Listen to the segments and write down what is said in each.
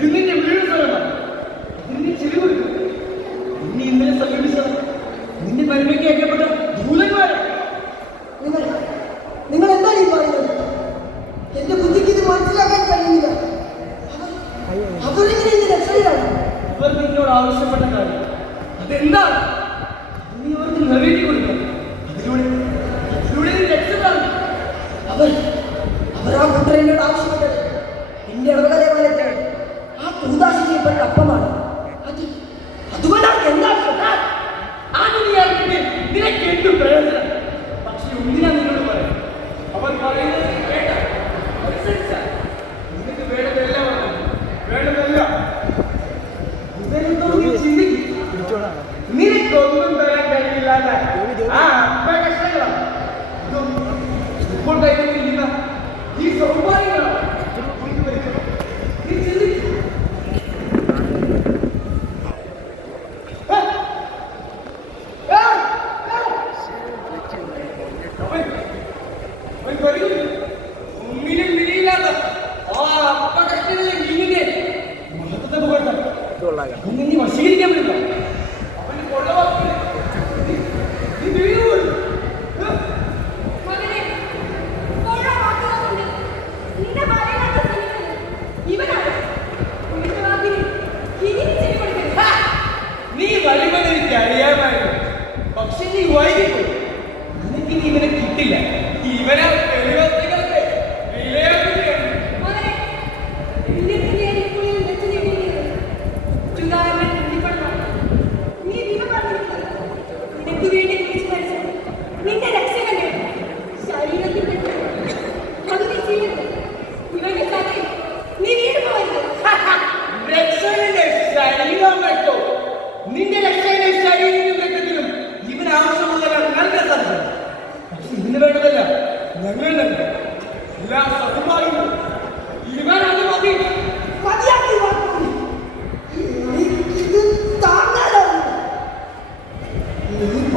夢 muito bem. করি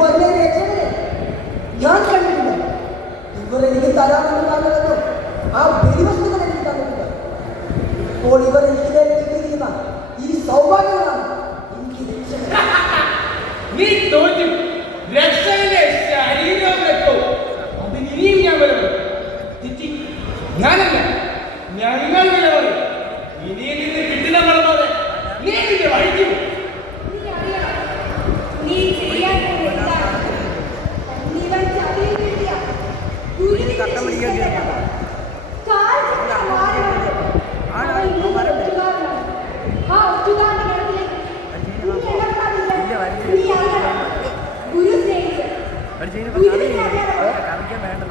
പതിനേഴ് ഏക്കറിൽ ഞാൻ കണ്ടിട്ടില്ല. ഇവർ എനിക്ക് തരാമെന്ന് പറഞ്ഞതോ ആ ബലിവസ്തുക്കൾ എനിക്ക് തന്നിട്ടുണ്ട്. അപ്പോൾ ഇവർ എനിക്ക് ഈ സൗഭാഗ്യം ചട്ടം പിടിക്കാൻ കയറിയാണ് ഒരു ചെയ്യുന്ന കറിക്കാൻ വേണ്ടത്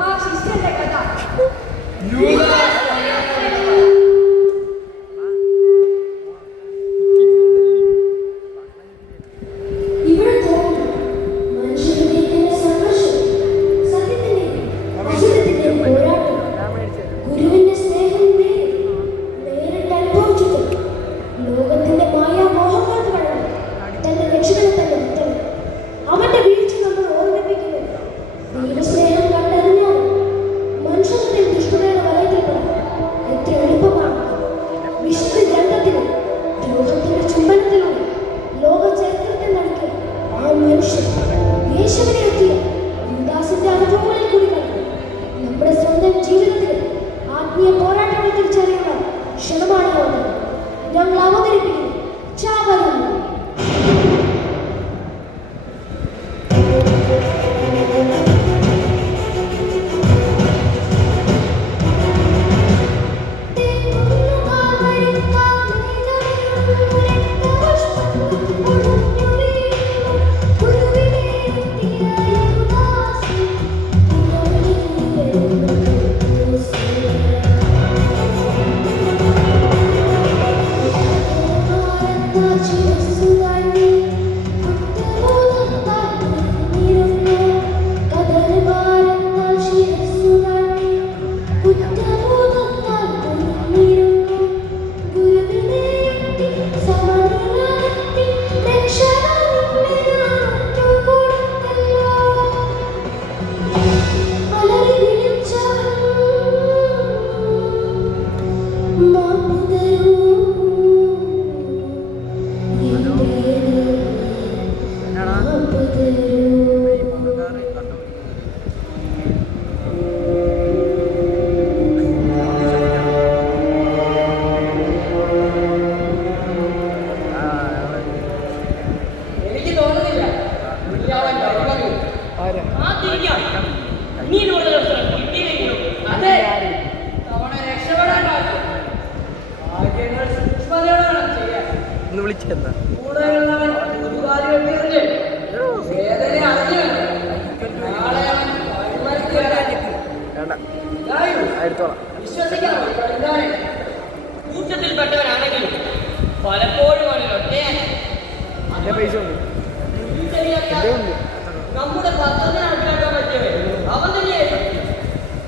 നമ്മുടെ പദ്ധതിനാക്കാൻ പറ്റിയവൻ അവന്റെ പേര്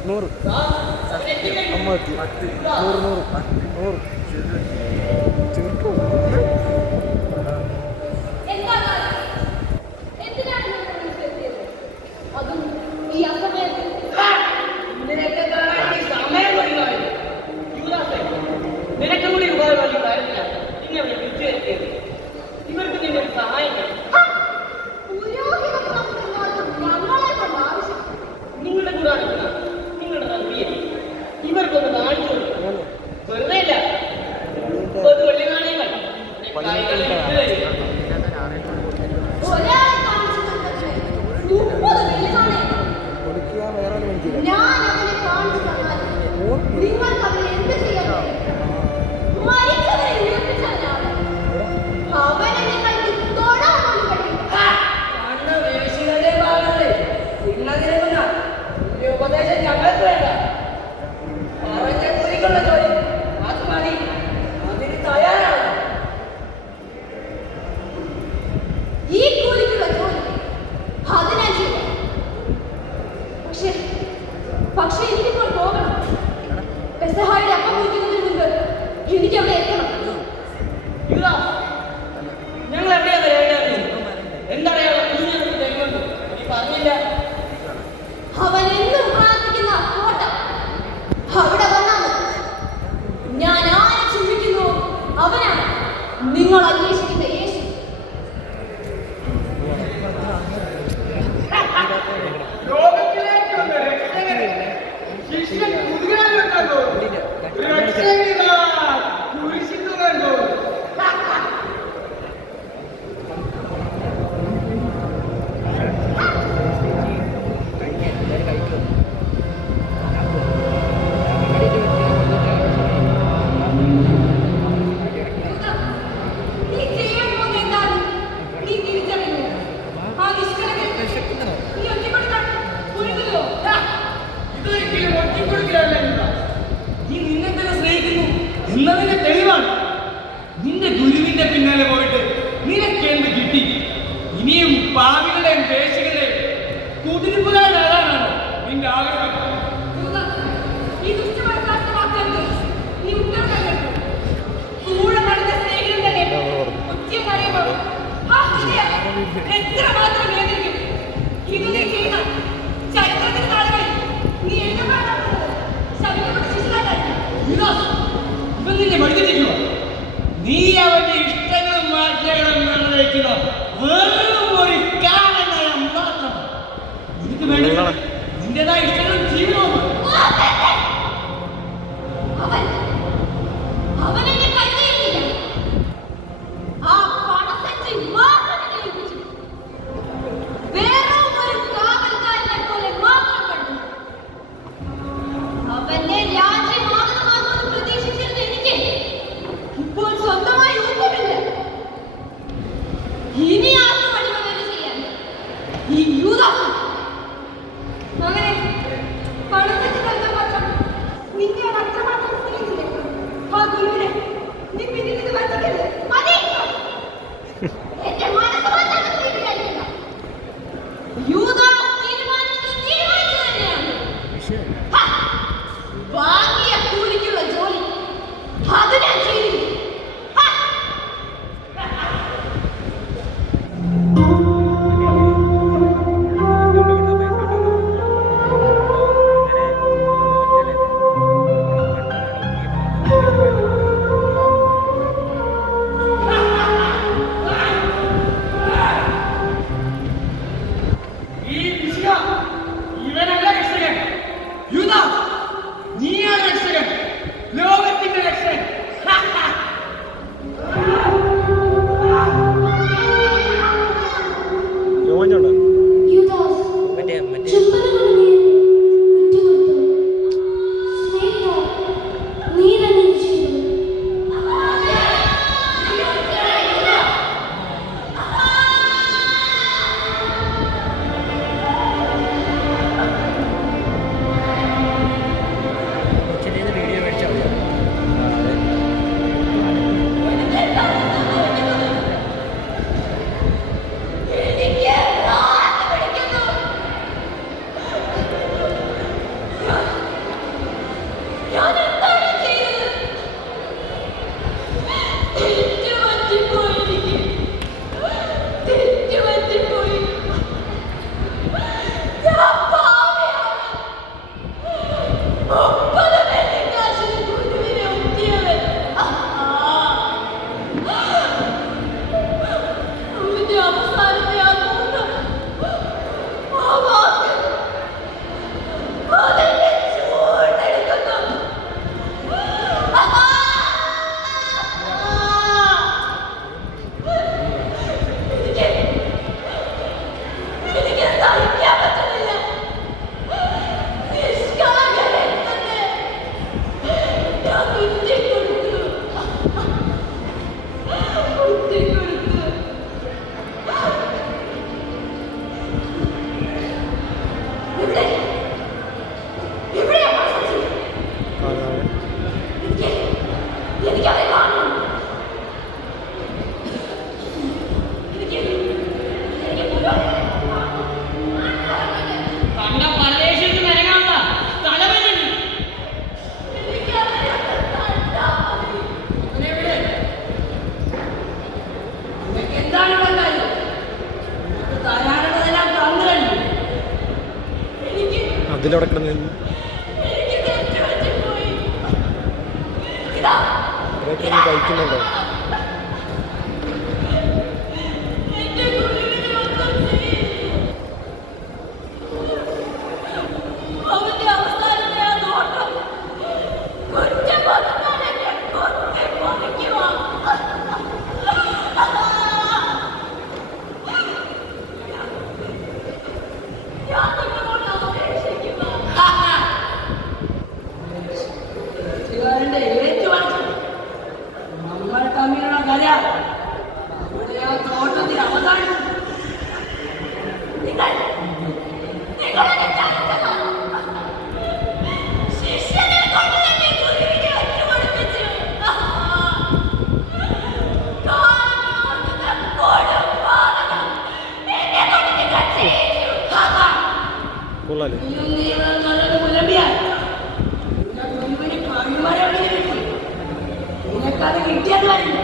നൂറ്. അമ്മത്തി നൂറ് നൂറ്. നൂറ്. ചെറുപ്പം. ഇവർക്കൊന്ന് കാണിച്ചു കൊടുക്കും വെറുതെ ഇല്ല. പൊതുവള്ളി നാണയങ്ങൾ എന്നതിന്റെ തെളിവാണ്. നിന്റെ ഗുരുവിന്റെ പിന്നാലെ പോയിട്ട് നിനക്കെന്ത് കിട്ടി? ഇനിയും പാവികളെയും പേശികളെയും കുതിരിപ്പുകാരാണ് നിന്റെ ആഗ്രഹം? എത്ര മാത്രം വേദനിക്കും? ഇത് നീ നീ പഠിക്കത്തില്ല. നീ അവന്റെ ഇഷ്ടങ്ങളും വാർത്തകളും നിറവേറ്റുക വെറും ഒരു കാരണമായി മാത്രം. നിനക്ക് വേണ്ടി നിന്റേതായ ഇഷ്ടങ്ങളും ചെയ്യുന്നു 你有胆！ഇതിലവിടെ കിടന്ന് കഴിക്കുന്നുണ്ടോ? നിനക്കത് കിട്ടിയത് വരില്ല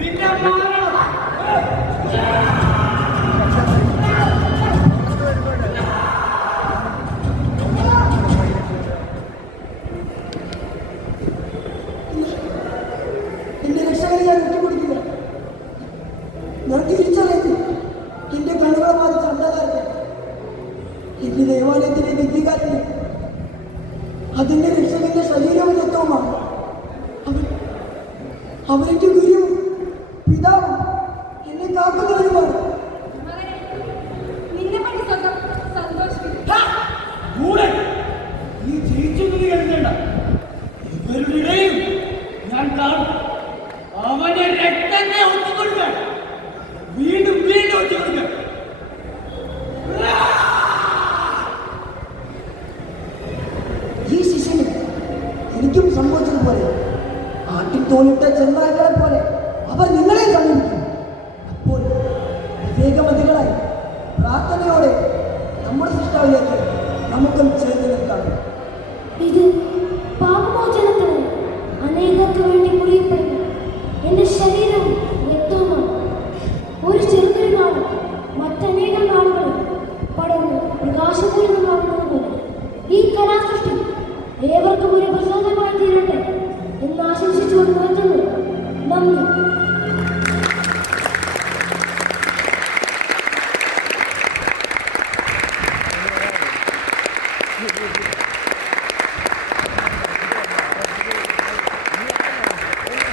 നിന്റെ